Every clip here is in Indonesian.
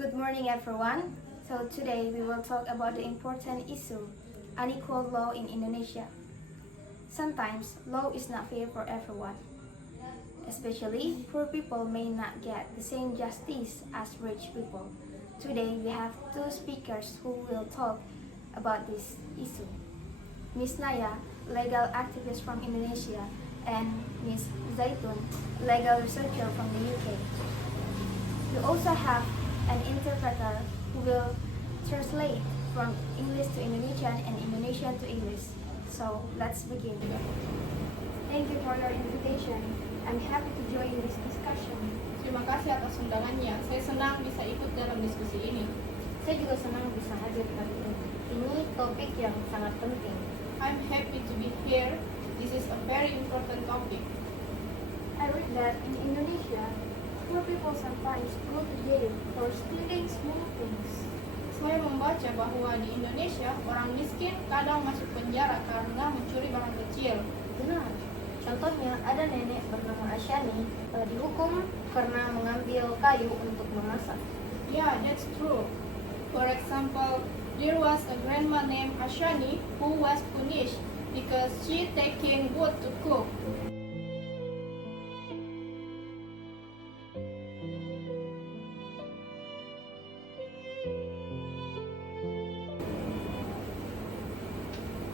Good morning, everyone. So today we will talk about the important issue, unequal law in Indonesia. Sometimes law is not fair for everyone. Especially poor people may not get the same justice as rich people. Today we have two speakers who will talk about this issue. Ms. Naya, legal activist from Indonesia, and Ms. Zaitun, legal researcher from the UK. We also have an interpreter who will translate from English to Indonesian and Indonesian to English. So let's begin. Thank you for your invitation. I'm happy to join this discussion. Terima kasih atas undangannya. Saya senang bisa ikut dalam diskusi ini. Saya juga senang bisa hadir kali ini. Ini topik yang sangat penting. I'm happy to be here. This is a very important topic. I read that in Indonesia, poor people sometimes go to jail for stealing small things. Saya membaca bahwa di Indonesia orang miskin kadang masuk penjara karena mencuri barang kecil. Benar. Contohnya ada nenek bernama Asyani dihukum karena mengambil kayu untuk memasak. Yeah, that's true. For example, there was a grandma named Ashani who was punished because she taking wood to cook.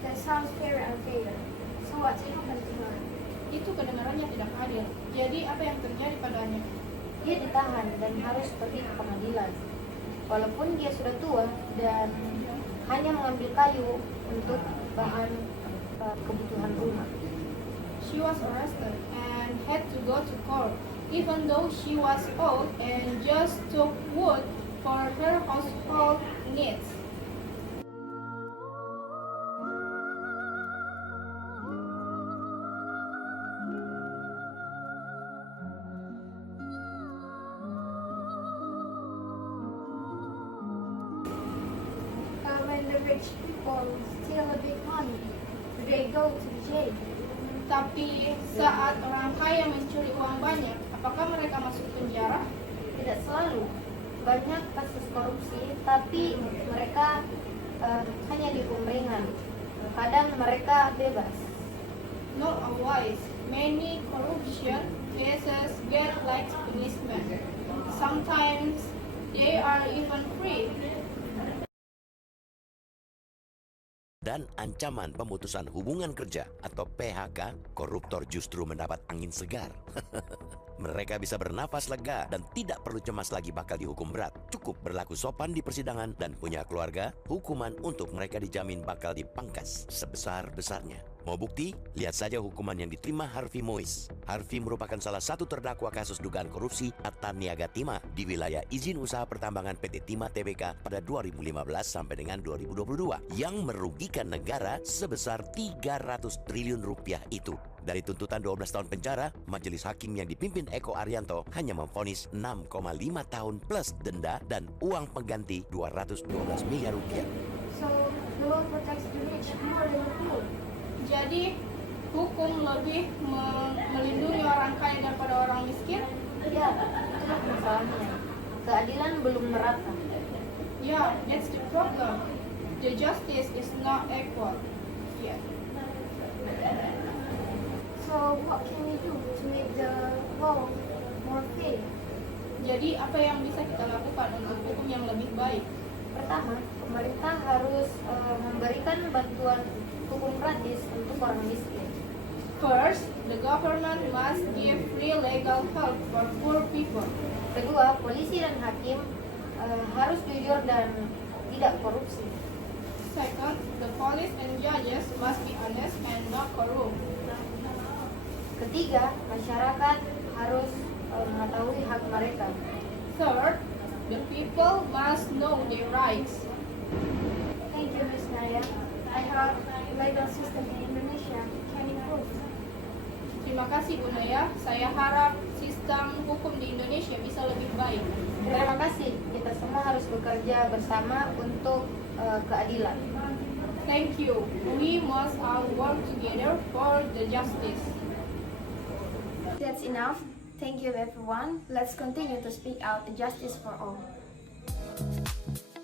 That sounds very unfair. So what happened to her? Itu kedengarannya tidak adil. Jadi apa yang terjadi padanya? Dia ditahan dan harus pergi ke pengadilan. Walaupun dia sudah tua dan hanya mengambil kayu untuk bahan kebutuhan rumah. She was arrested and had to go to court, even though she was old and just took wood for her household needs. When the rich people steal a big money, do they go to jail? Tapi saat orang kaya mencuri uang banyak, apakah mereka masuk penjara? Tidak selalu. Banyak kasus korupsi, tapi mereka hanya dihukum ringan. Kadang mereka bebas. Not always. Many corruption cases get light punishment. Sometimes they are even free. Dan ancaman pemutusan hubungan kerja atau PHK, koruptor justru mendapat angin segar. Mereka bisa bernafas lega dan tidak perlu cemas lagi bakal dihukum berat. Cukup berlaku sopan di persidangan dan punya keluarga, hukuman untuk mereka dijamin bakal dipangkas sebesar-besarnya. Mau bukti? Lihat saja hukuman yang diterima Harvey Mois. Harvey merupakan salah satu terdakwa kasus dugaan korupsi Atta Niaga Timah di wilayah izin usaha pertambangan PT Timah Tbk pada 2015 sampai dengan 2022 yang merugikan negara sebesar 300 triliun rupiah itu. Dari tuntutan 12 tahun penjara, majelis hakim yang dipimpin Eko Arianto hanya memvonis 6,5 tahun plus denda dan uang pengganti 212 miliar rupiah. So the law protects the rich more than the poor. Jadi hukum lebih melindungi orang kaya daripada orang miskin? Ya, itulah masalahnya. Keadilan belum merata. Yeah, that's the problem. The justice is not equal yet. So what can we do to make the law more fair? Jadi apa yang bisa kita lakukan untuk hukum yang lebih baik? Pertama, pemerintah harus memberikan bantuan hukum gratis untuk orang miskin. First, the government must give free legal help for poor people. Kedua, polisi dan hakim harus jujur dan tidak korupsi. Second, the police and judges must be honest and not corrupt. Ketiga, masyarakat harus mengetahui hak mereka. Third, the people must know their rights. Thank you, Ms. Naya. I hope legal system in Indonesia can improve. Terima kasih Bu Naya. Saya harap sistem hukum di Indonesia bisa lebih baik. Terima kasih. Kita semua harus bekerja bersama untuk keadilan. Thank you. We must all work together for the justice. That's enough. Thank you, everyone. Let's continue to speak out justice for all. Bye.